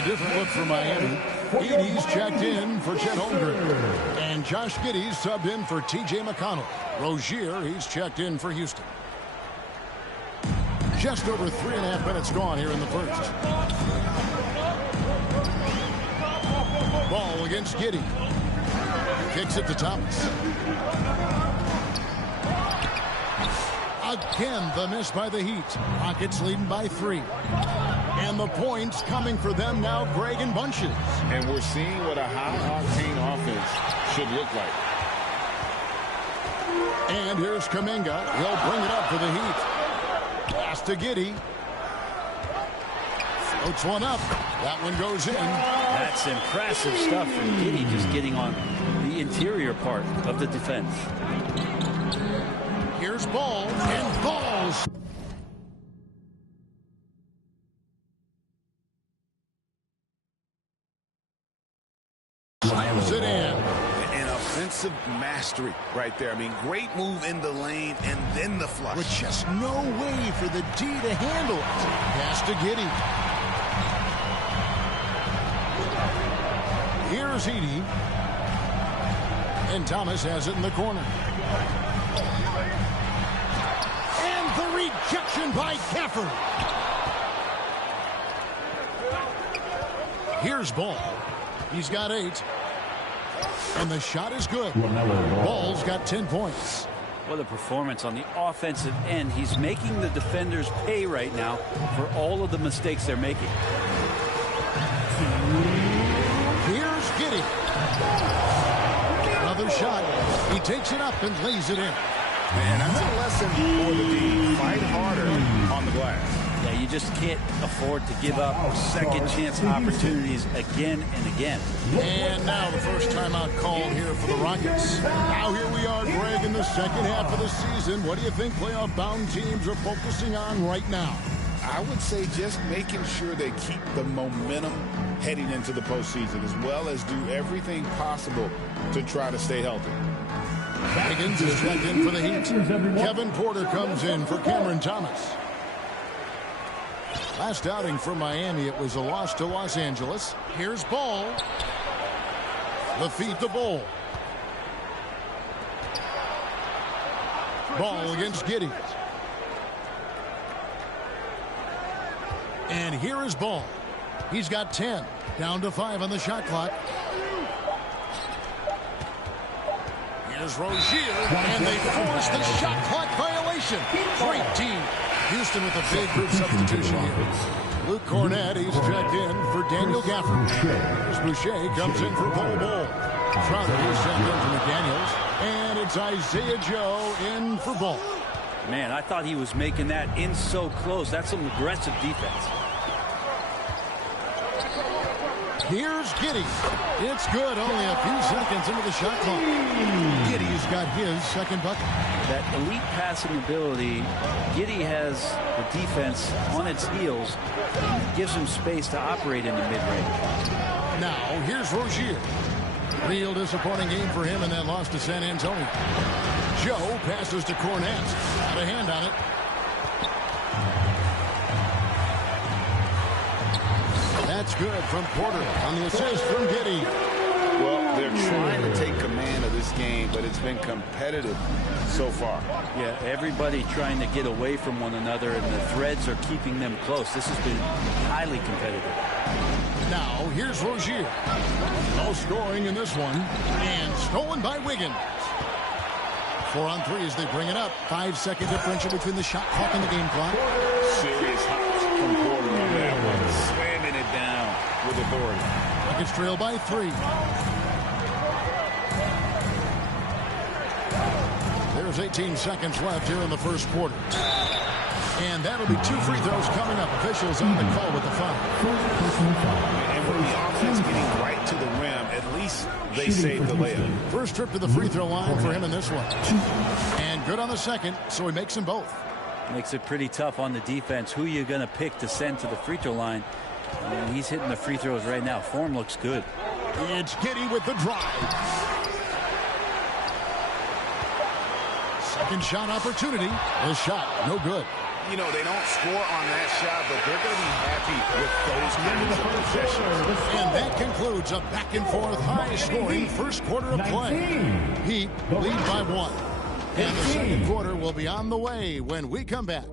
A different look for Miami. Edey's checked in for Chet and Josh Giddey's subbed in for T.J. McConnell. Rozier, he's checked in for Houston. Just over 3.5 minutes gone here in the first. Ball against Giddey. Kicks it to Thomas. Again, the miss by the Heat. Rockets leading by 3. And the points coming for them now, Greg, in bunches. And we're seeing what a high-octane offense should look like. And here's Kuminga. He'll bring it up for the Heat. Pass to Giddey. Floats one up. That one goes in. That's impressive stuff from Giddey, just getting on the interior part of the defense. Here's Ball and balls. Slams it in. An offensive mastery right there. I mean, great move in the lane and then the flush. With just no way for the D to handle it. Pass to Giddey. Here's Edey. And Thomas has it in the corner. And the rejection by Gafford. Here's Ball. He's got 8. And the shot is good. Ball's got 10 points. What a performance on the offensive end. He's making the defenders pay right now for all of the mistakes they're making. Here's Giddey. Another shot. He takes it up and lays it in. Man, that's a lesson for the D. Fight harder on the glass. Yeah, you just can't afford to give up second chance opportunities again and again. And now the first timeout called here for the Rockets. Now here we are, Greg, in the second half of the season. What do you think playoff-bound teams are focusing on right now? I would say just making sure they keep the momentum heading into the postseason, as well as do everything possible to try to stay healthy. Higgins is checked in for the Heat. Kevin Porter comes in for Cameron Thomas. Last outing for Miami, it was a loss to Los Angeles. Here's Ball. The feed to Ball. Ball against Giddey. And here is Ball. He's got 10. Down to 5 on the shot clock. Here's Rozier. And they force the shot clock violation. Great team. Houston with a big group substitution here. Luke Cornett, he's checked in for Daniel Gafford. Here's Boucher, comes in for Bol Bol. Trotter is checked in for McDaniels. And it's Isaiah Joe in for Ball. Man, I thought he was making that in so close. That's some aggressive defense. Here's Giddey. It's good. Only a few seconds into the shot clock. Giddey's got his second bucket. That elite passing ability, Giddey has the defense on its heels. It gives him space to operate in the mid-range. Now, here's Rozier. Real disappointing game for him in that loss to San Antonio. Joe passes to Cornett. Got a hand on it. That's good from Porter on the assist from Giddey. Well, they're trying to take command of this game, but it's been competitive so far. Yeah, everybody trying to get away from one another, and the threads are keeping them close. This has been highly competitive. Now, here's Rozier. No scoring in this one. And stolen by Wiggins. 4 on 3 as they bring it up. 5-second differential between the shot clock and the game clock. Serious hops from Porter on that one. Slamming it down with authority. Rockets trail by 3. There's 18 seconds left here in the first quarter. And that'll be 2 free throws coming up. Officials on the call with the foul. And with the offense getting right to the rim, at least they saved the layup. First trip to the free throw line for him in this one. And good on the second, so he makes them both. Makes it pretty tough on the defense. Who you're going to pick to send to the free throw line. And he's hitting the free throws right now. Form looks good. It's Giddey with the drive. Second shot opportunity. The shot, no good. you know, they don't score on that shot, but they're going to be happy with those kinds of possessions. And that concludes a back-and-forth, high-scoring first quarter of play. Heat lead by 1. And the second quarter will be on the way when we come back.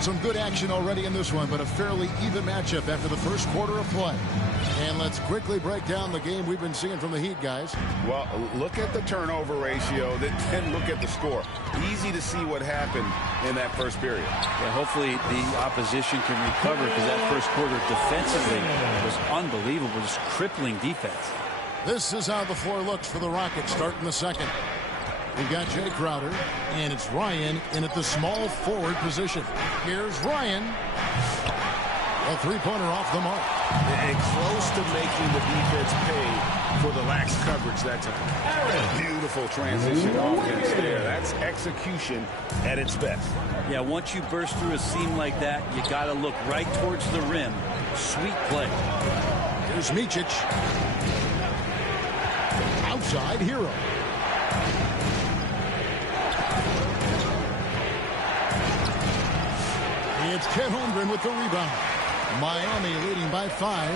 Some good action already in this one, but a fairly even matchup after the first quarter of play. And let's quickly break down the game we've been seeing from the Heat, guys. Well, look at the turnover ratio, then look at the score. Easy to see what happened in that first period. Yeah, hopefully the opposition can recover, because that first quarter defensively was unbelievable, just crippling defense. This is how the floor looks for the Rockets starting the second. We've got Jay Crowder, and it's Ryan in at the small forward position. Here's Ryan. A three-pointer off the mark. And close to making the defense pay for the lax coverage that time. Beautiful transition offense there. That's execution at its best. Yeah, once you burst through a seam like that, you got to look right towards the rim. Sweet play. Here's Micic. Outside Hero. It's Chet Holmgren with the rebound. Miami leading by 5.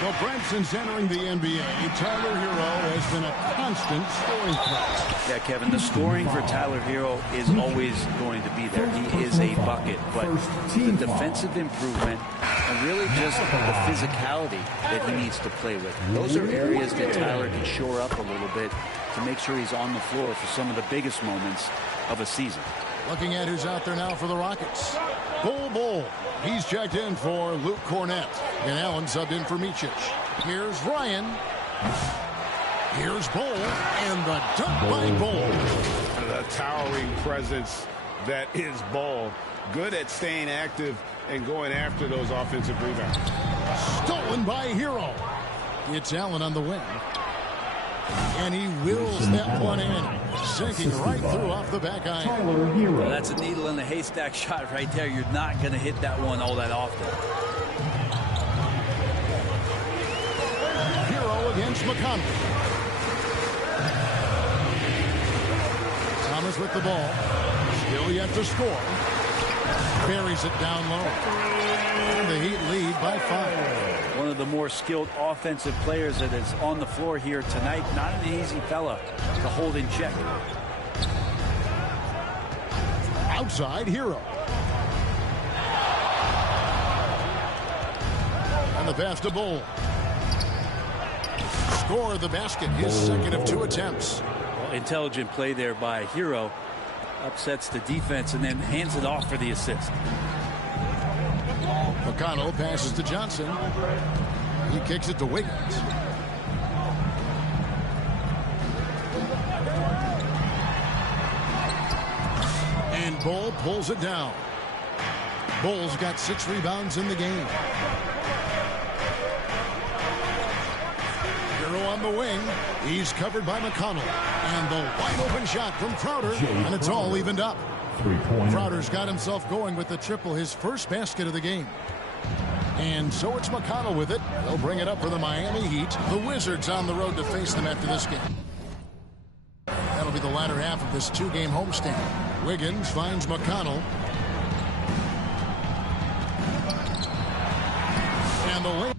Well, Branson's entering the NBA. Tyler Hero has been a constant scoring threat. Yeah, Kevin, the scoring for Tyler Hero is always going to be there. He is a bucket, but the defensive improvement and really just the physicality that he needs to play with. Those are areas that Tyler can shore up a little bit to make sure he's on the floor for some of the biggest moments of a season. Looking at who's out there now for the Rockets. Bull. He's checked in for Luke Cornett. And Allen subbed in for Micic. Here's Ryan. Here's Bull. And the dunk by Bull. The towering presence that is Bull. Good at staying active and going after those offensive rebounds. Stolen by Hero. It's Allen on the wing. And he wills that one in, sinking right through off the back iron. Well, that's a needle in the haystack shot right there. You're not going to hit that one all that often. Hero against McConnell. Thomas with the ball. Still yet to score. Buries it down low. And the Heat lead by 5. One of the more skilled offensive players that is on the floor here tonight. Not an easy fella to hold in check. Outside Hero. And the pass to Bull. Score the basket. His second of 2 attempts. Well, intelligent play there by Hero. Upsets the defense and then hands it off for the assist. McConnell passes to Johnson. He kicks it to Wiggins. And Bull pulls it down. Bull's got 6 rebounds in the game. Hero on the wing. He's covered by McConnell. And the wide open shot from Crowder. And it's all evened up. Crowder's got himself going with the triple, his first basket of the game. And so it's McConnell with it. They'll bring it up for the Miami Heat. The Wizards on the road to face them after this game. That'll be the latter half of this 2-game homestand. Wiggins finds McConnell. And the lane.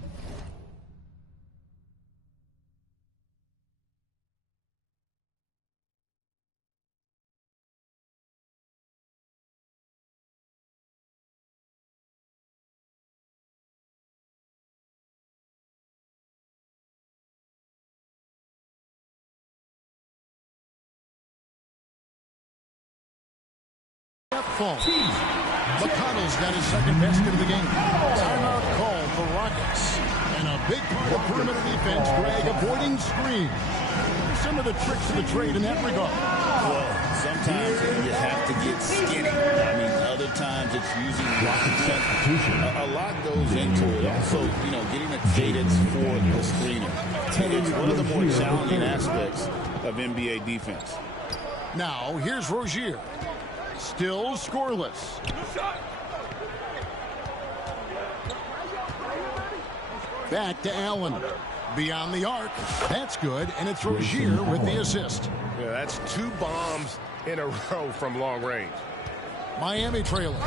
McConnell's got his second basket of the game. Timeout called for Rockets. And a big part of perimeter defense, Greg, avoiding screens. Some of the tricks of the trade in that regard. Well, sometimes you have to get skinny. I mean, other times it's using substitution. A lot goes into it. Also, getting a cadence for the screener. It's one of the more challenging aspects of NBA defense. Now, here's Rozier. Still scoreless. Back to Allen. Beyond the arc. That's good, and it's Rozier with the assist. Yeah, that's 2 bombs in a row from long range. Miami trailing.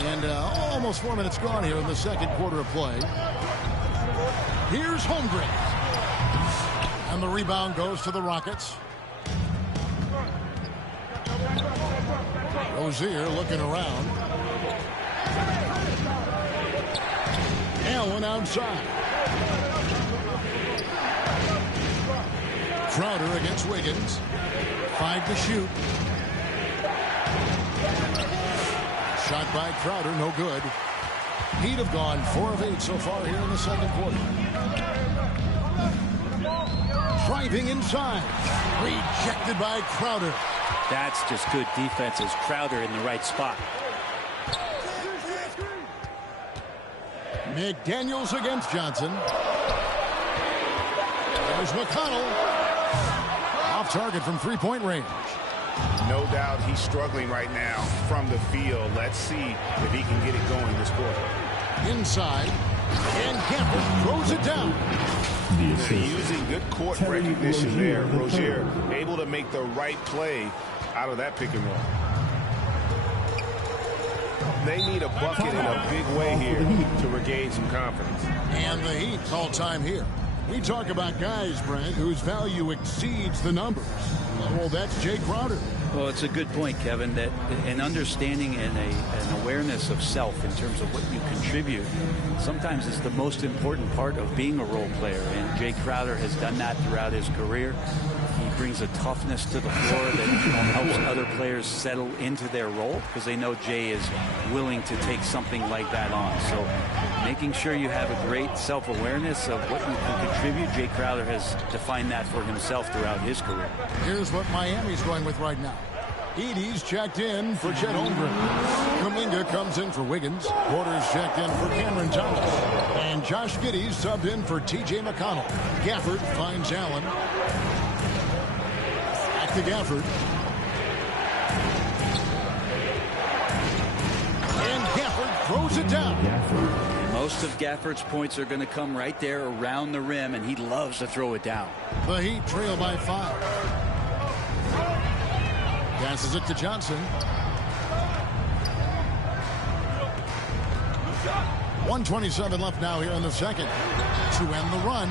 And almost 4 minutes gone here in the second quarter of play. Here's Holmgren. And the rebound goes to the Rockets. Rozier looking around. Allen outside. Crowder against Wiggins. 5 to shoot. Shot by Crowder, no good. Heat have gone 4 of 8 so far here in the second quarter. Driving inside. Rejected by Crowder. That's just good defense as Crowder in the right spot. McDaniels against Johnson. There's McConnell. Off target from three-point range. No doubt he's struggling right now from the field. Let's see if he can get it going this quarter. Inside. And Gafford throws it down. Using good court recognition there. Rozier able to make the right play out of that pick and roll. They need a bucket in a big way here to regain some confidence. And the Heat call time here. We talk about guys, Brent, whose value exceeds the numbers. Well, that's Jay Crowder. Well, it's a good point, Kevin, that an understanding and an awareness of self in terms of what you contribute sometimes is the most important part of being a role player. And Jay Crowder has done that throughout his career. He brings a toughness to the floor that helps other players settle into their role because they know Jay is willing to take something like that on. So making sure you have a great self-awareness of what you can contribute. Jay Crowder has defined that for himself throughout his career. Here's what Miami's going with right now. Edie's checked in for Chet Holmgren. Kuminga comes in for Wiggins. Porter's checked in for Cameron Thomas. And Josh Giddey's subbed in for T.J. McConnell. Gafford finds Allen. Back to Gafford. And Gafford throws it down. Most of Gafford's points are going to come right there around the rim, and he loves to throw it down. The Heat trail by 5. Passes it to Johnson. 1:27 left now here in the second. To end the run.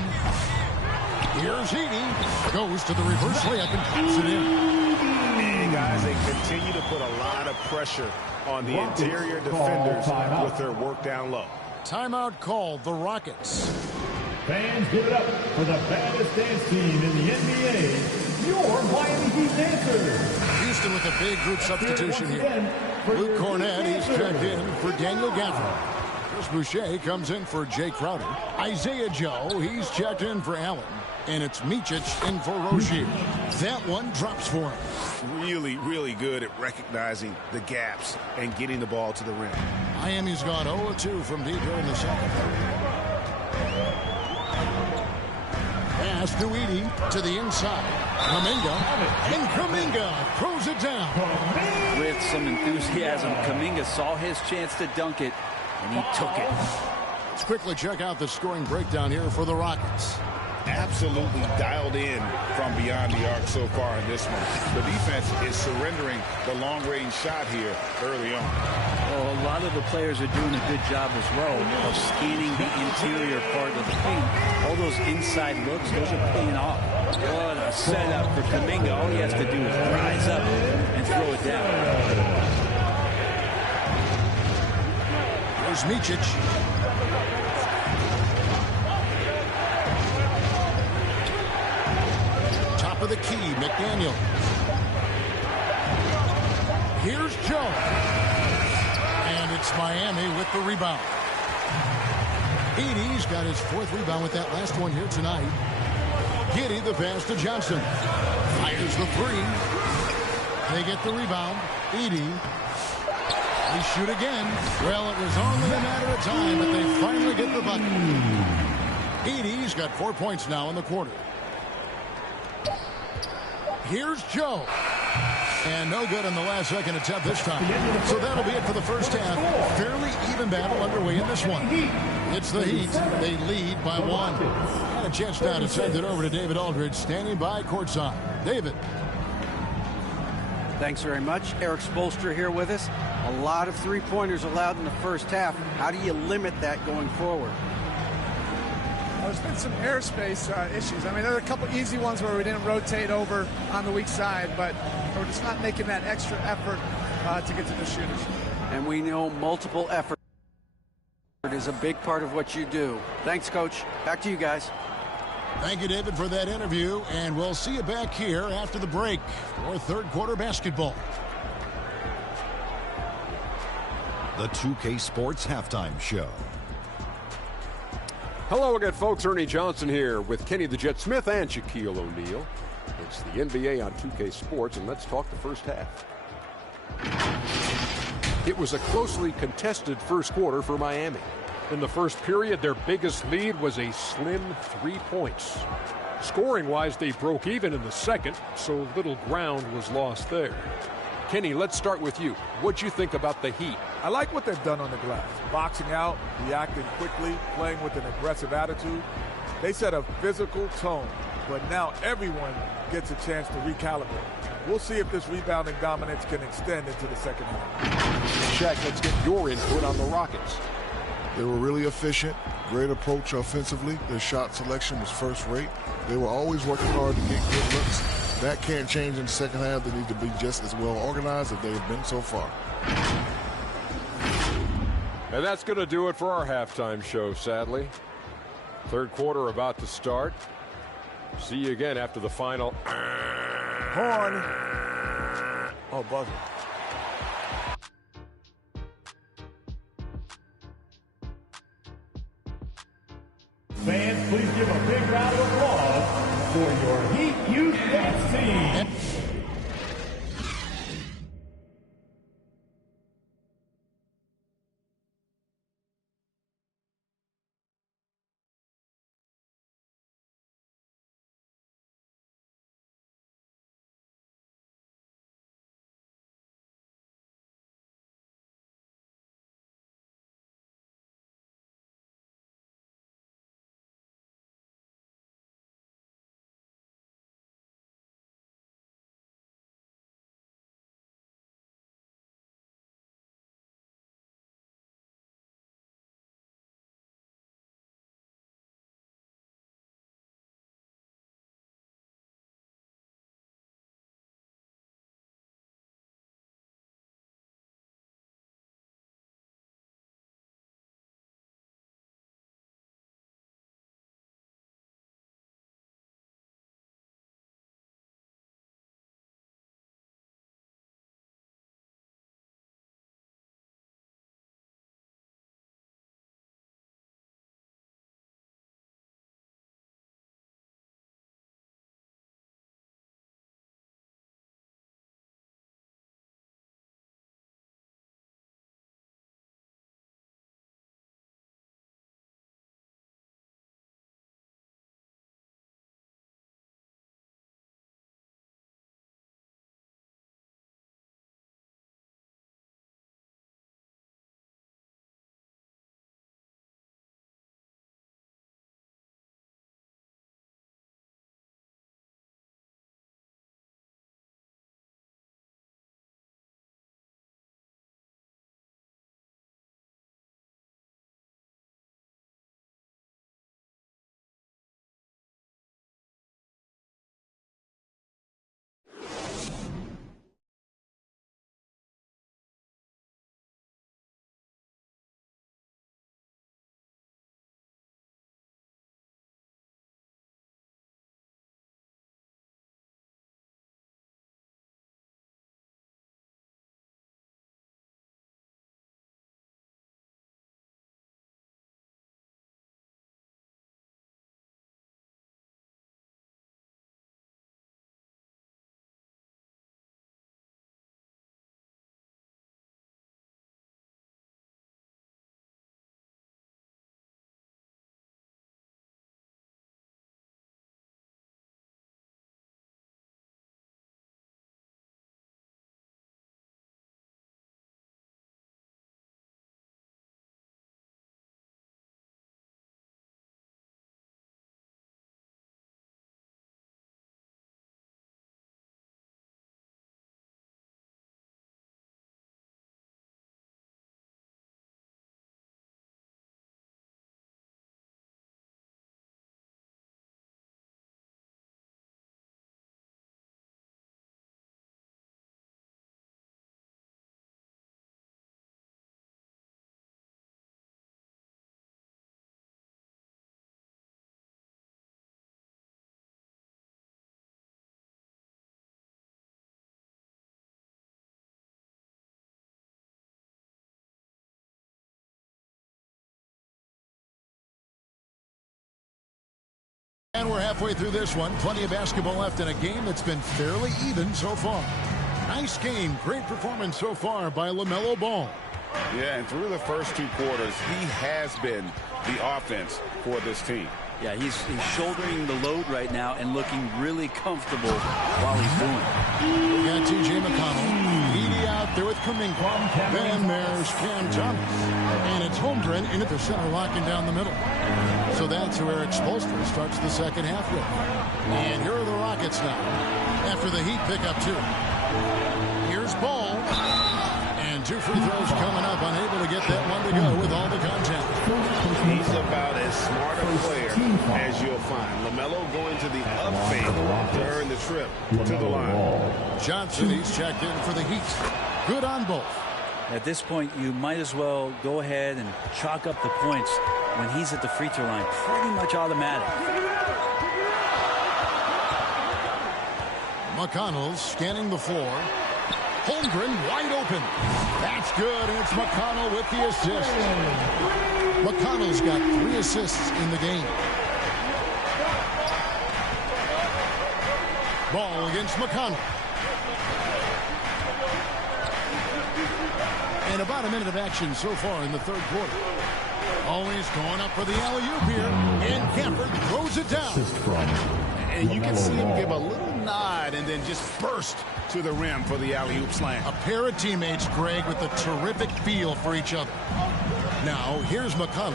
Here's Edie. Goes to the reverse layup and taps it in. And guys, they continue to put a lot of pressure on the interior defenders with their work down low. Timeout called, the Rockets. Fans, give it up for the baddest dance team in the NBA, your Miami Heat dancers. Houston with a big group substitution here. Luke Cornett, he's checked in for Daniel Gafford. Chris Boucher comes in for Jay Crowder. Isaiah Joe, he's checked in for Allen. And it's Micic in for Rozier. That one drops for him. Really, really good at recognizing the gaps and getting the ball to the rim. Miami's gone 0-2 from deep here in the second. Pass to Edie to the inside. Kuminga. And Kuminga throws it down. With some enthusiasm, Kuminga saw his chance to dunk it, and he took it. Let's quickly check out the scoring breakdown here for the Rockets. Absolutely dialed in from beyond the arc so far in this one. The defense is surrendering the long-range shot here early on. Well, a lot of the players are doing a good job as well of scanning the interior part of the paint. All those inside looks, those are paying off. What a setup for Kuminga. All he has to do is rise up and throw it down. There's Micic. Top of the key, McDaniel. Here's Joe. And it's Miami with the rebound. Edie's got his 4th rebound with that last one here tonight. Giddey the pass to Johnson. Fires the 3. They get the rebound. Edie. They shoot again. Well, it was only a matter of time, but they finally get the bucket. Edey's got 4 points now in the quarter. Here's Joe. And no good in the last second attempt this time. So that'll be it for the first half. Fairly even battle underway in this one. It's the Heat. They lead by 1. And a chance now to send it over to David Aldridge, standing by courtside. David. Thanks very much. Eric Spoelstra here with us. A lot of three-pointers allowed in the first half. How do you limit that going forward? Well, there's been some airspace issues. I mean, there are a couple easy ones where we didn't rotate over on the weak side, but we're just not making that extra effort to get to the shooters. And we know multiple effort is a big part of what you do. Thanks, Coach. Back to you guys. Thank you, David, for that interview, and we'll see you back here after the break for third quarter basketball. The 2K Sports Halftime Show. Hello again, folks. Ernie Johnson here with Kenny the Jet Smith and Shaquille O'Neal. It's the NBA on 2K Sports, and let's talk the first half. It was a closely contested first quarter for Miami. In the first period, their biggest lead was a slim 3 points. Scoring-wise, they broke even in the second, so little ground was lost there. Kenny, let's start with you. What'd you think about the Heat? I like what they've done on the glass. Boxing out, reacting quickly, playing with an aggressive attitude. They set a physical tone, but now everyone gets a chance to recalibrate. We'll see if this rebounding dominance can extend into the second half. Shaq, let's get your input on the Rockets. They were really efficient, great approach offensively. Their shot selection was first rate. They were always working hard to get good looks. That can't change in the second half. They need to be just as well organized as they've been so far. And that's going to do it for our halftime show, sadly. Third quarter about to start. See you again after the final. Horn. Oh, buzzer. Fans, please give a big round of applause for your Heat Youth Dance team. And we're halfway through this one. Plenty of basketball left in a game that's been fairly even so far. Nice game. Great performance so far by LaMelo Ball. Yeah, and through the first 2 quarters, he has been the offense for this team. Yeah, he's shouldering the load right now and looking really comfortable while he's doing it. We got T.J. McConnell. Edie out there with Kuminga. Then there's Cam Thomas. And it's Holmgren in at the center, locking down the middle. So that's who Eric Spoelstra starts the second half with. And here are the Rockets now. After the Heat pick up 2. Here's Ball. And 2 free throws coming up. Unable to get that one to go with all the contact. He's about as smart a player as you'll find. LaMelo going to the up fake to earn the trip to the line. Johnson, he's checked in for the Heat. Good on both. At this point, you might as well go ahead and chalk up the points when he's at the free throw line. Pretty much automatic. McConnell's scanning the floor. Holmgren wide open. That's good. And it's McConnell with the assist. McConnell's got 3 assists in the game. Ball against McConnell. And about a minute of action so far in the third quarter. Always going up for the alley-oop here. And Gafford throws it down. And you can see him give a little nod and then just burst to the rim for the alley-oop slam. A pair of teammates, Greg, with a terrific feel for each other. Now, here's McConnell.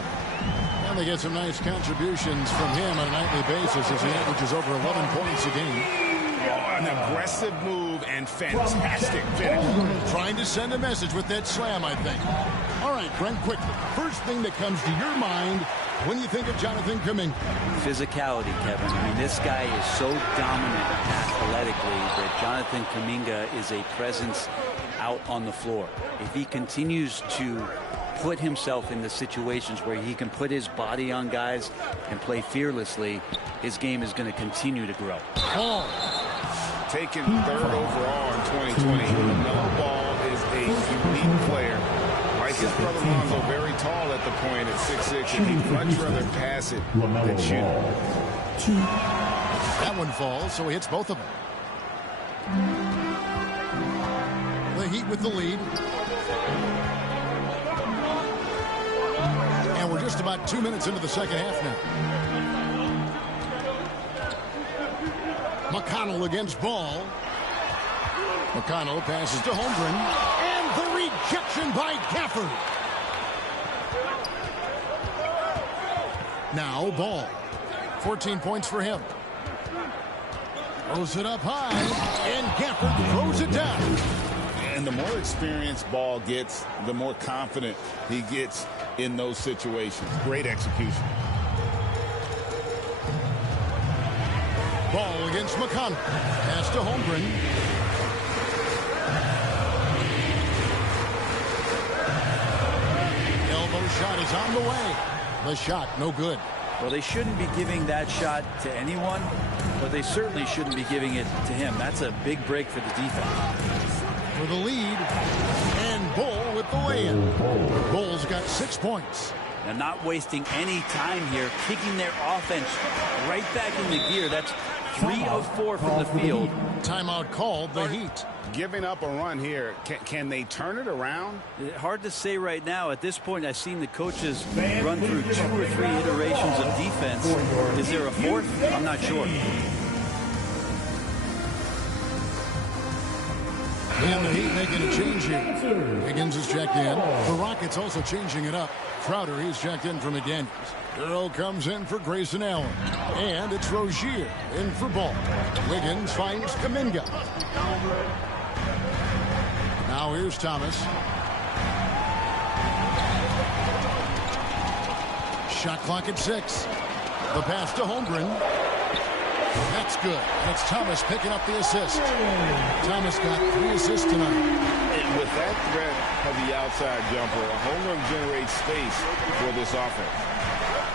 And they get some nice contributions from him on a nightly basis as he averages over 11 points a game. Oh, an aggressive move and fantastic finish. Trying to send a message with that slam, I think. All right, Brent, quickly. First thing that comes to your mind when you think of Jonathan Kuminga. Physicality, Kevin. I mean, this guy is so dominant athletically that Jonathan Kuminga is a presence out on the floor. If he continues to put himself in the situations where he can put his body on guys and play fearlessly, his game is going to continue to grow. Ball. Taken 3rd overall in 2020. LaMelo Ball is a unique player. Like his brother Lonzo, very tall at the point at 6'6", and he'd much rather pass it than shoot. That one falls, so he hits both of them. The Heat with the lead. And we're just about 2 minutes into the second half now. McConnell against Ball. McConnell passes to Holmgren. And the rejection by Gafford. Now Ball. 14 points for him. Throws it up high. And Gafford throws it down. And the more experienced Ball gets, the more confident he gets in those situations. Great execution. Ball against McConnell. Pass to Holmgren. Elbow shot is on the way. The shot, no good. Well, they shouldn't be giving that shot to anyone, but they certainly shouldn't be giving it to him. That's a big break for the defense. For the lead, and Bull with the lay-in. Bull's got 6 points. Now, not wasting any time here, kicking their offense right back into gear. That's 3 of 4 from the field. Timeout called, the Heat. Giving up a run here, can they turn it around? Hard to say right now. At this point, I've seen the coaches run through 2 or 3 iterations of defense. Is there a 4th? I'm not sure. And the Heat making a change here. Higgins is checked in. The Rockets also changing it up. Crowder, he's checked in for McDaniels. Earl comes in for Grayson Allen. And it's Rozier in for Ball. Wiggins finds Kuminga. Now here's Thomas. Shot clock at 6. The pass to Holmgren. That's good. And it's Thomas picking up the assist. Thomas got 3 assists tonight. And with that threat of the outside jumper, Holmgren generates space for this offense.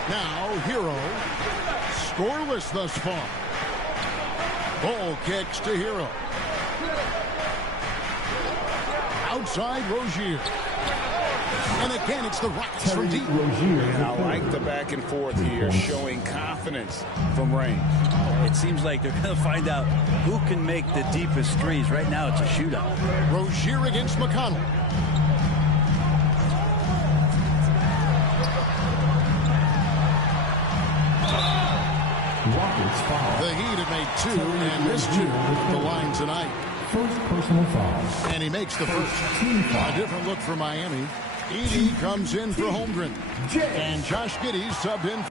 Now, Hero. Scoreless thus far. Ball kicks to Hero. Outside Rozier. And again, it's the Rockets from deep. And I like the back and forth here, showing confidence from range. It seems like they're going to find out who can make the deepest threes. Right now, it's a shootout. Rozier against McConnell. Rockets foul. The Heat have made 2 and missed 2 at the line tonight. First personal foul. And he makes the first. A different look for Miami. Edey comes in for Holmgren. And Josh Giddey's subbed in.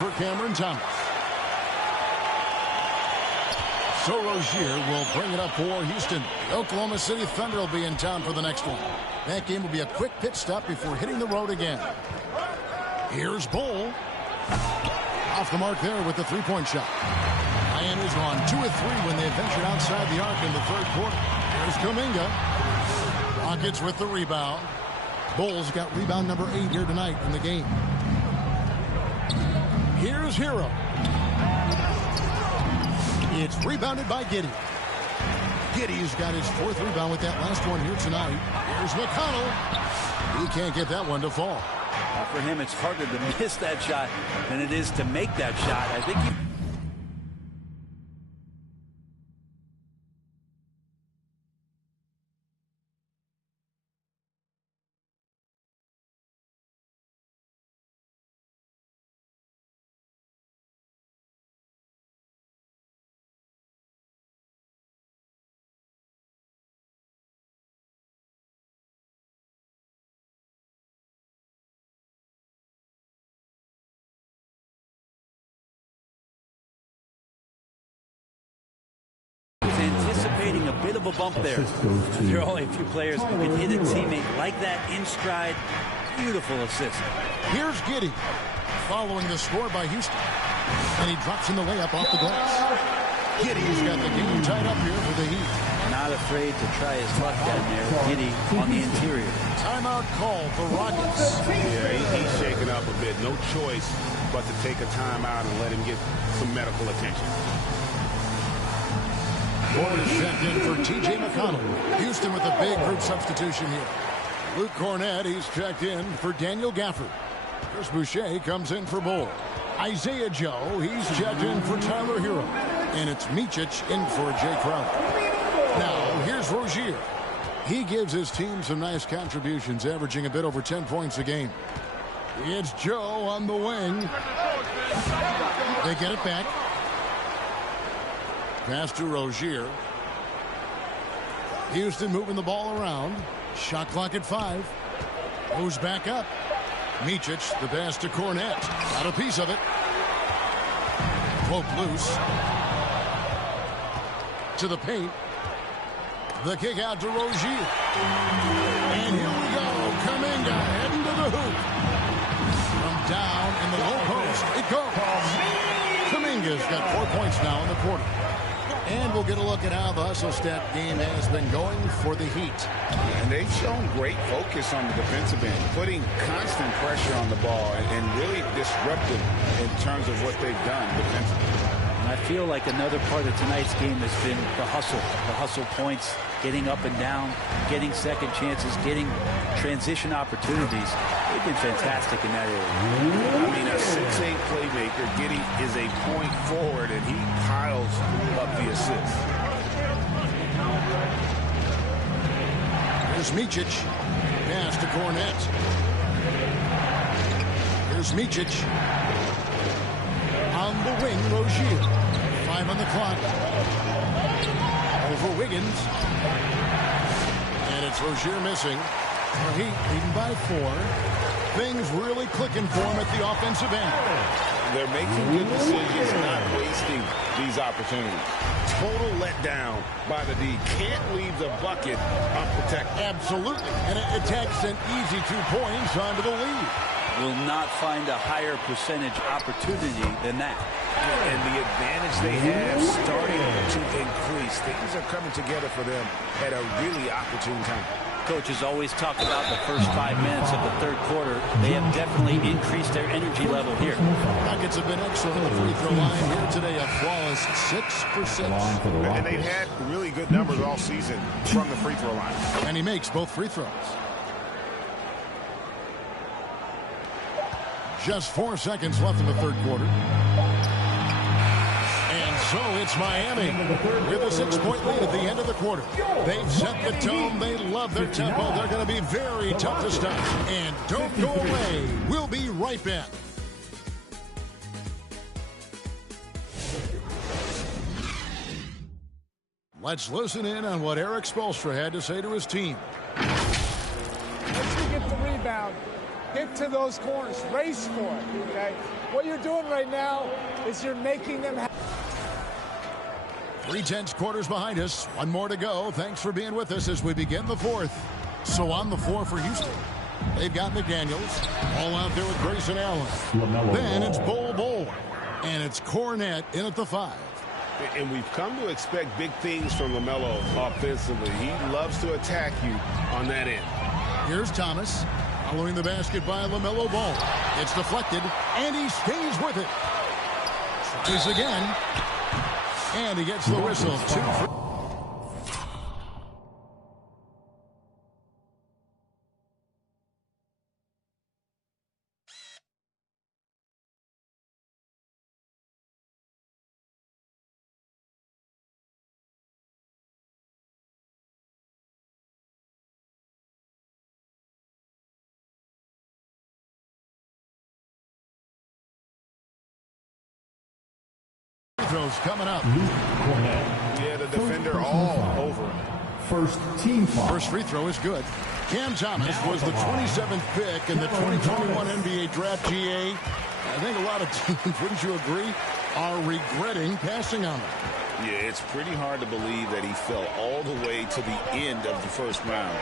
For Cameron Thomas. So Rozier will bring it up for Houston. The Oklahoma City Thunder will be in town for the next one. That game will be a quick pit stop before hitting the road again. Here's Bull. Off the mark there with the three-point shot. Miami's gone 2 of 3 when they ventured outside the arc in the third quarter. Here's Kuminga. Rockets with the rebound. Bulls got rebound number 8 here tonight in the game. Here's Hero. It's rebounded by Giddey. Giddey's got his 4th rebound with that last one here tonight. Here's McConnell. He can't get that one to fall. For him, it's harder to miss that shot than it is to make that shot. I think he... anticipating a bit of a bump there. There are only a few players who can hit a teammate like that in stride. Beautiful assist. Here's Giddey following the score by Houston. And he drops in the layup off the glass. Giddey's got the game tied up here for the Heat. Not afraid to try his luck down there. Giddey on the interior. Timeout call for Rockets. Yeah, he's shaking up a bit. No choice but to take a timeout and let him get some medical attention. Porter checked in for T.J. McConnell. Houston with a big group substitution here. Luke Cornett, he's checked in for Daniel Gafford. Chris Boucher comes in for Bull. Isaiah Joe, he's checked in for Tyler Hero. And it's Micic in for Jay Crowder. Now, here's Rozier. He gives his team some nice contributions, averaging a bit over 10 points a game. It's Joe on the wing. They get it back. Pass to Rozier. Houston moving the ball around. Shot clock at 5. Moves back up. Micic, the pass to Cornett. Got a piece of it. Poke loose. To the paint. The kick out to Rozier. And here we go. Kuminga heading to the hoop. From down in the low post, it goes. Kuminga's got 4 points now in the quarter. And we'll get a look at how the hustle stat game has been going for the Heat. And they've shown great focus on the defensive end, putting constant pressure on the ball and really disruptive in terms of what they've done defensively. And I feel like another part of tonight's game has been the hustle points, getting up and down, getting second chances, getting transition opportunities. They've been fantastic in that area. I mean, a 6'8" playmaker. Giddey is a point forward, and he piles up the assists. Here's Micic. Pass to Cornett. Here's Micic. On the wing, Rozier. 5 on the clock. Over Wiggins. And it's Rozier missing. The Heat leading by 4. Things really clicking for him at the offensive end. They're making good decisions, not wasting these opportunities. Total letdown by the D. Can't leave the bucket unprotected. Absolutely. And it takes an easy 2 points onto the lead. Will not find a higher percentage opportunity than that. And the advantage they have starting to increase. Things are coming together for them at a really opportune time. Coaches always talk about the first 5 minutes of the third quarter. They have definitely increased their energy level here. Rockets have been excellent at the free throw line here today. A flawless 6 for 6. And they've had really good numbers all season from the free throw line. And he makes both free throws. Just 4 seconds left in the third quarter. And so it's Miami with a 6-point lead at the end of the quarter. They've set the tone. They love their tempo. They're going to be very tough to stop. And don't go away. We'll be right back. Let's listen in on what Erik Spoelstra had to say to his team. Once you get the rebound, get to those corners. Race for it, okay? What you're doing right now is you're making them happen. 3/10 quarters behind us. One more to go. Thanks for being with us as we begin the fourth. So on the floor for Houston, they've got McDaniels. All out there with Grayson Allen. Then it's Bol. And it's Cornette in at the 5. And we've come to expect big things from LaMelo offensively. He loves to attack you on that end. Here's Thomas. Following the basket by LaMelo Ball. It's deflected, and he stays with it. Tries again. And he gets the whistle. 2 for... throws coming up. Yeah, the defender all over him. First team foul. First free throw is good. Cam Thomas was the 27th pick in the 2021 NBA Draft. GA. I think a lot of teams, wouldn't you agree, are regretting passing on him. Yeah, it's pretty hard to believe that he fell all the way to the end of the first round.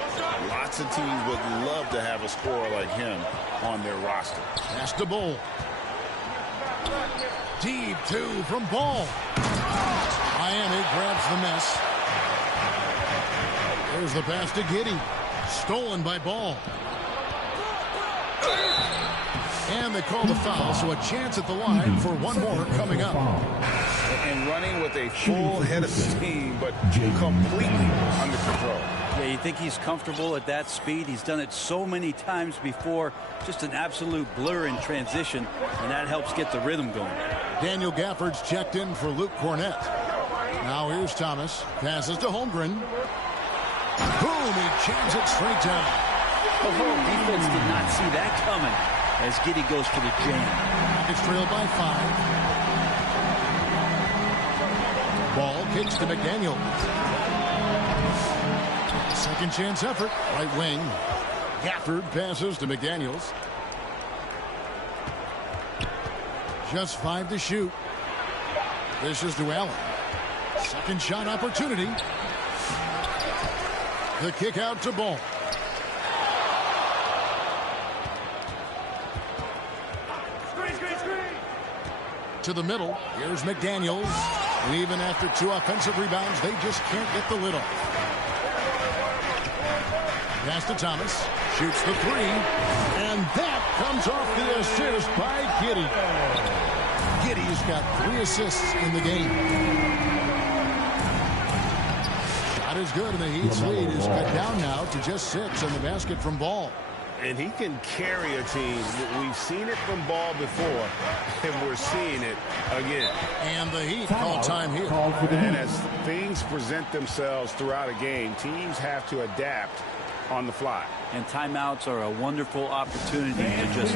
Lots of teams would love to have a scorer like him on their roster. Pass to Bol. Deep 2 from Ball. Miami grabs the mess. There's the pass to Giddey. Stolen by Ball. And they call the foul, so a chance at the line for one more coming up. And running with a full head of steam, but completely under control. Yeah, you think he's comfortable at that speed. He's done it so many times before. Just an absolute blur in transition, and that helps get the rhythm going. Daniel Gafford's checked in for Luke Cornette. Now here's Thomas. Passes to Holmgren. Boom, he jams it straight down. The whole defense did not see that coming as Giddey goes for the jam. It's trailed by 5. Ball kicks to McDaniel. Second chance effort. Right wing. Gafford passes to McDaniels. Just 5 to shoot. This is to Allen. Second shot opportunity. The kick out to Ball. To the middle. Here's McDaniels. And even after 2 offensive rebounds, they just can't get the lid off. Pass to Thomas. Shoots the 3. And that comes off the assist by Giddey. Giddey's got 3 assists in the game. Shot is good, and the Heat's lead is cut down now to just 6 on the basket from Ball. And he can carry a team. We've seen it from Ball before, and we're seeing it again. And the Heat call time here. And as things present themselves throughout a game, teams have to adapt on the fly. And timeouts are a wonderful opportunity to just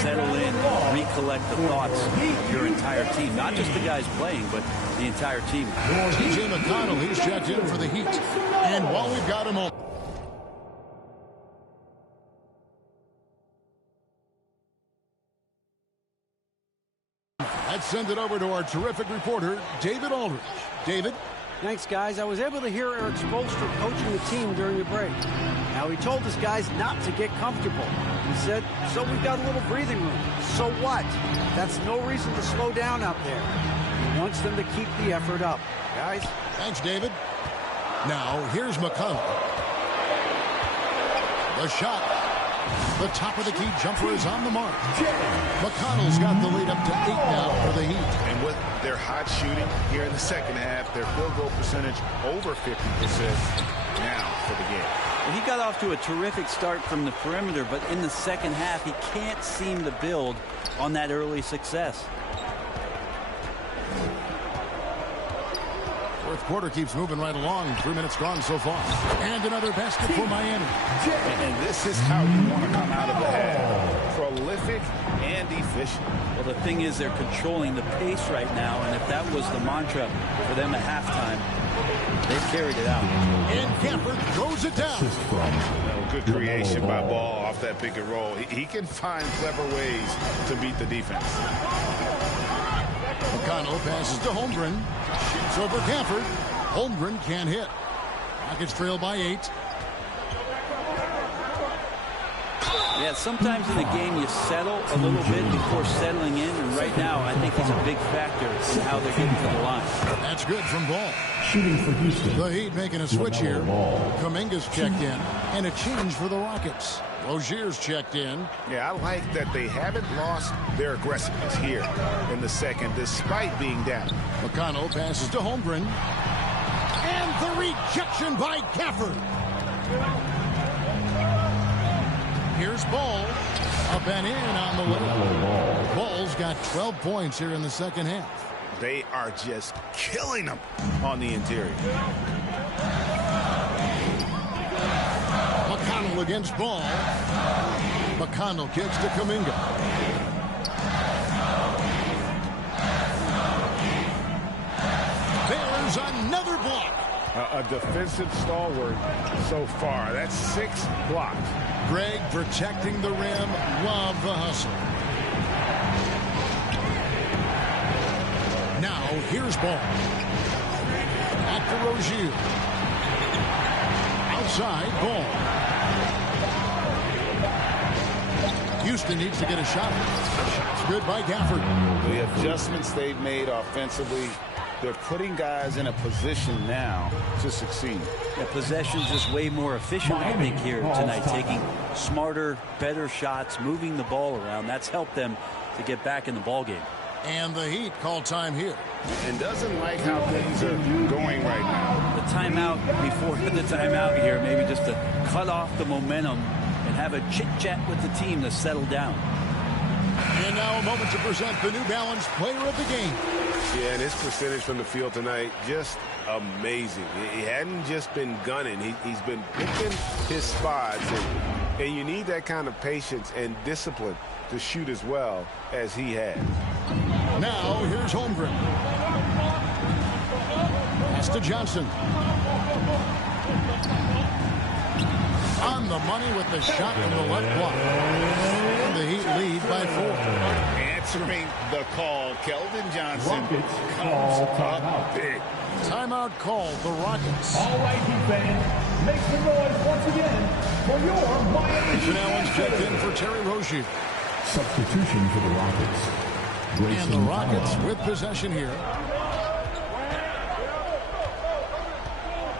settle in, recollect the thoughts of your entire team. Not just the guys playing, but the entire team. TJ McConnell, he's checked in for the Heat. And while we've got him on, let's send it over to our terrific reporter, David Aldridge. David? Thanks, guys. I was able to hear Erik Spoelstra coaching the team during the break. Now, he told his guys not to get comfortable. He said, so we've got a little breathing room. So what? That's no reason to slow down out there. He wants them to keep the effort up. Guys? Thanks, David. Now, here's McConnell. The shot. The top of the key jumper is on the mark. McConnell's got the lead up to 8 now for the Heat. And with their hot shooting here in the second half, their field goal percentage over 50% now for the game. Well, he got off to a terrific start from the perimeter, but in the second half, he can't seem to build on that early success. Fourth quarter keeps moving right along. 3 minutes gone so far. And another basket for Miami. And this is how you want to come out of the half. Prolific and efficient. Well, the thing is, they're controlling the pace right now, and if that was the mantra for them at halftime, they've carried it out. And Gafford throws it down. Good creation by Ball off that pick and roll. He can find clever ways to beat the defense. McConnell passes to Holmgren. Shoots over Gafford. Holmgren can't hit. Rockets trail by 8. Yeah, sometimes in the game you settle a little bit before settling in, and right now I think he's a big factor in how they're getting to the line. That's good from Ball. Shooting for Houston. The Heat making a switch here. Kuminga's checked in, and a change for the Rockets. Rozier's checked in. Yeah, I like that they haven't lost their aggressiveness here in the second, despite being down. McConnell passes to Holmgren. And the rejection by Gafford. Here's Ball. Up and in on the way. Ball's got 12 points here in the second half. They are just killing them on the interior. McConnell against Ball. McConnell kicks to Kuminga. There's another block. A defensive stalwart so far. That's 6 blocks. Greg protecting the rim. Love the hustle. Now here's Ball. Back to Rozier. Outside, Ball. Houston needs to get a shot. Shot's good by Gafford. The adjustments they've made offensively, they're putting guys in a position now to succeed. Yeah, possession's just way more efficient, I think, here tonight. Taking smarter, better shots, moving the ball around. That's helped them to get back in the ball game. And the Heat call time here. And doesn't like how things are going right now. The timeout before the timeout here, maybe just to cut off the momentum and have a chit-chat with the team to settle down. And now a moment to present the New Balance Player of the Game. Yeah, and his percentage from the field tonight, just amazing. He hadn't just been gunning. He's been picking his spots. And you need that kind of patience and discipline to shoot as well as he has. Now, here's Holmgren. Pass to Johnson. On the money with the shot from the left block. And the Heat lead by 4. Answering the call, Keldon Johnson Rockets comes call up big. Timeout called the Rockets. All right, Heat fans, make some noise once again for your Miami Heat. Allen's checked in for Terry Rozier. Substitution for the Rockets. And the Rockets with possession here.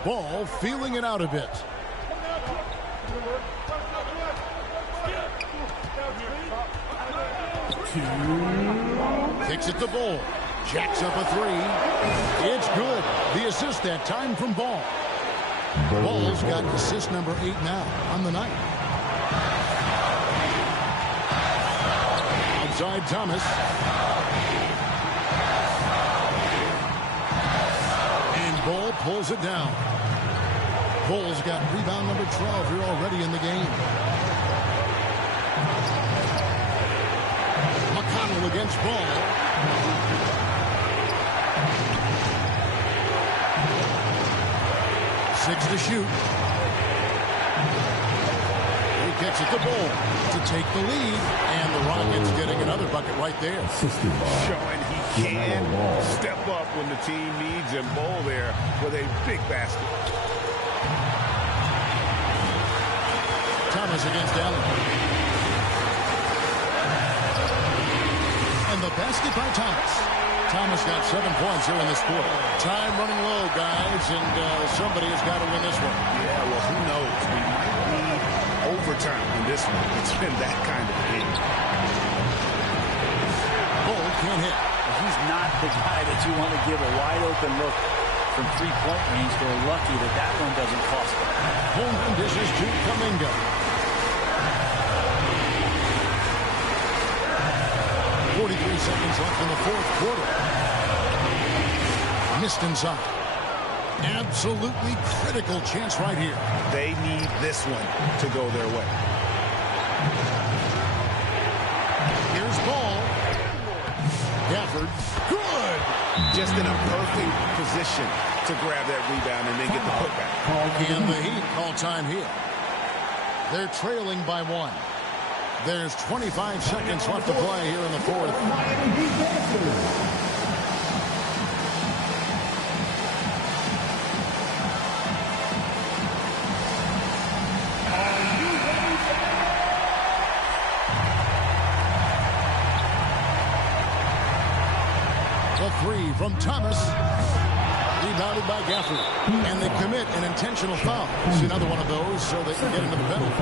Ball feeling it out a bit. Kicks it to Ball. Jacks up a 3. It's good. The assist that time from Ball. Ball's got assist number 8 now on the night. Outside Thomas. And Ball pulls it down. Ball's got rebound number 12 here already in the game. McConnell against Ball. Six to shoot. He kicks it to Ball to take the lead. And the Rockets getting another bucket right there. Showing he can step up when the team needs him. Ball there with a big basket. Thomas against Allen. And the basket by Thomas. Thomas got 7 points here in this quarter. Time running low, guys, and somebody has got to win this one. Yeah, well, who knows? We might need overtime in this one. It's been that kind of game. Bull can't hit. He's not the guy that you want to give a wide-open look from three-point range. They're lucky that that one doesn't cost them. Holmgren dishes to Kuminga. 43 seconds left in the fourth quarter. Missed inside. Absolutely critical chance right here. They need this one to go their way. Here's Ball. Gafford. Good. Just in a perfect position to grab that rebound and then get the putback. And the Heat call time here. They're trailing by 1. There's 25 seconds left to play here in the fourth. The three from Thomas. Rebounded by Gafford. And they commit an intentional foul. It's another one of those so they can get into the penalty.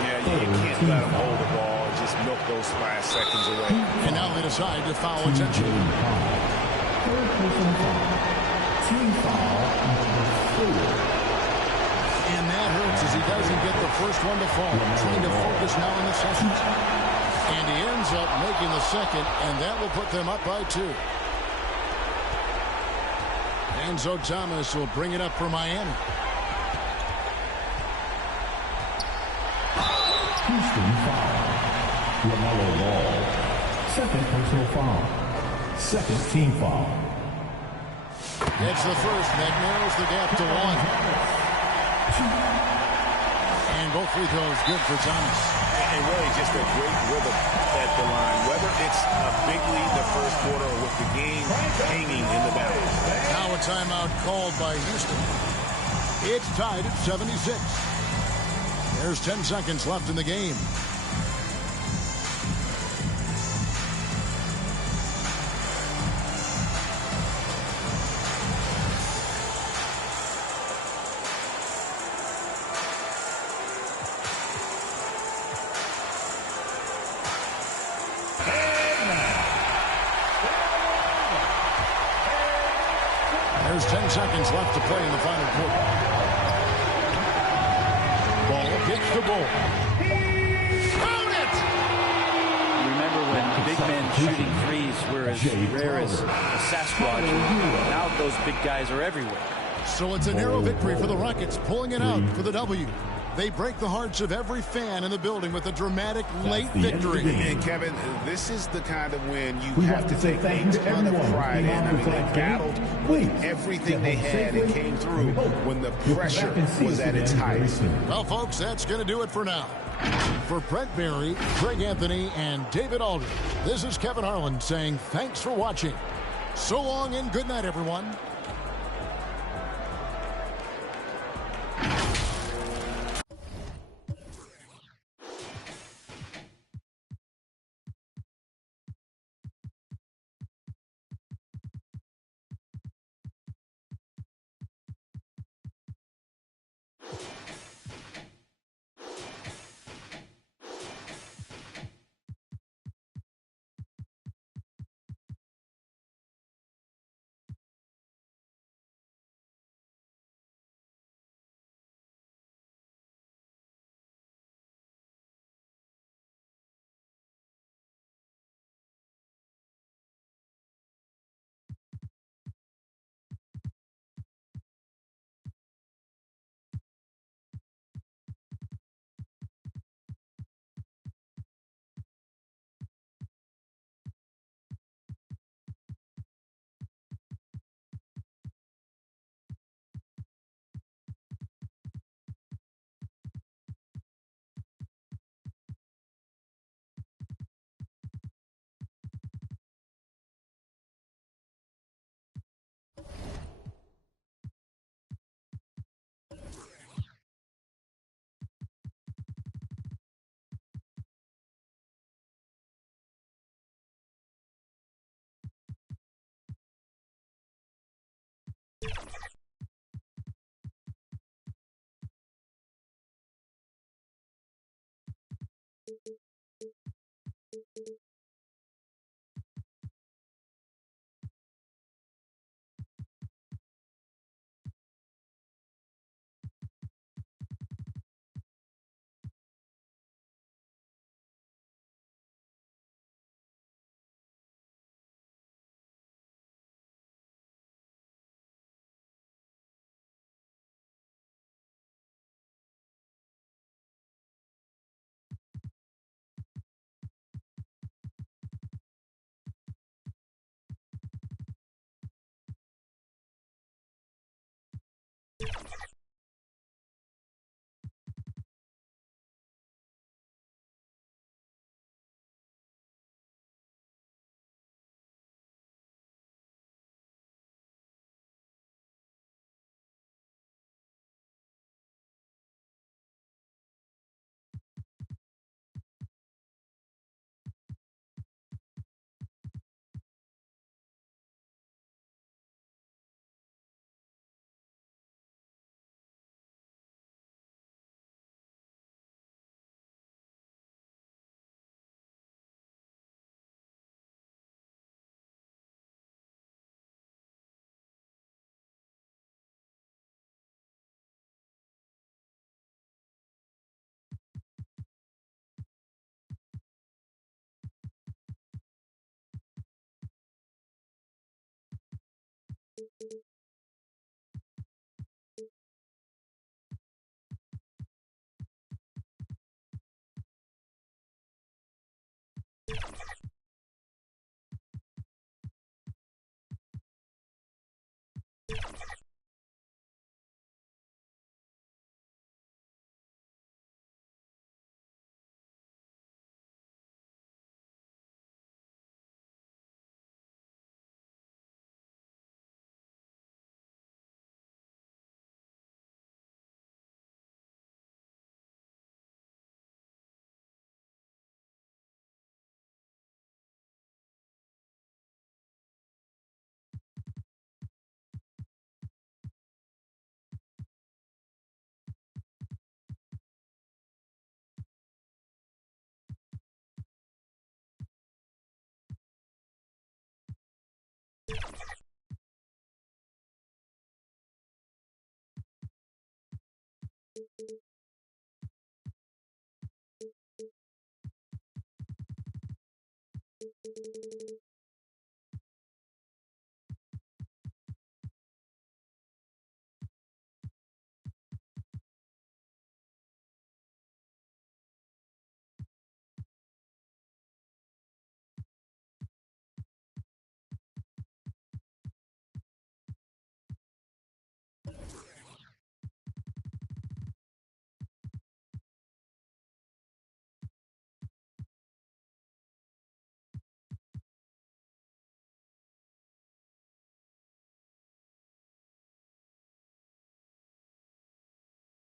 Yeah, you can't let them hold the ball. Just milk those last seconds away. And now they decide to foul intentionally. And that hurts as he doesn't get the first one to fall. Trying to focus now on the second. And he ends up making the second, and that will put them up by 2. Enzo Thomas will bring it up for Miami. Houston foul. LaMelo Ball. Second personal foul. Second team foul. It's the first that narrows the gap to 1. And both free throws good for Thomas. And really just a great rhythm at the line. Whether it's a big lead in the first quarter or with the game hanging in the balance. Now a timeout called by Houston. It's tied at 76. There's 10 seconds left in the game. There's 10 seconds left to play in the final quarter. Ball hits the goal. Found it! Remember when big men shooting threes were as rare as a Sasquatch? Now those big guys are everywhere. So it's a narrow victory for the Rockets, pulling it out for the W. They break the hearts of every fan in the building with a dramatic late victory. And Kevin, this is the kind of win you have to take a ton of pride in. I mean, they battled with everything they had and came through when the pressure was at its highest. Well, folks, that's going to do it for now. For Brent Berry, Greg Anthony, and David Aldridge, this is Kevin Harlan saying thanks for watching. So long and good night, everyone.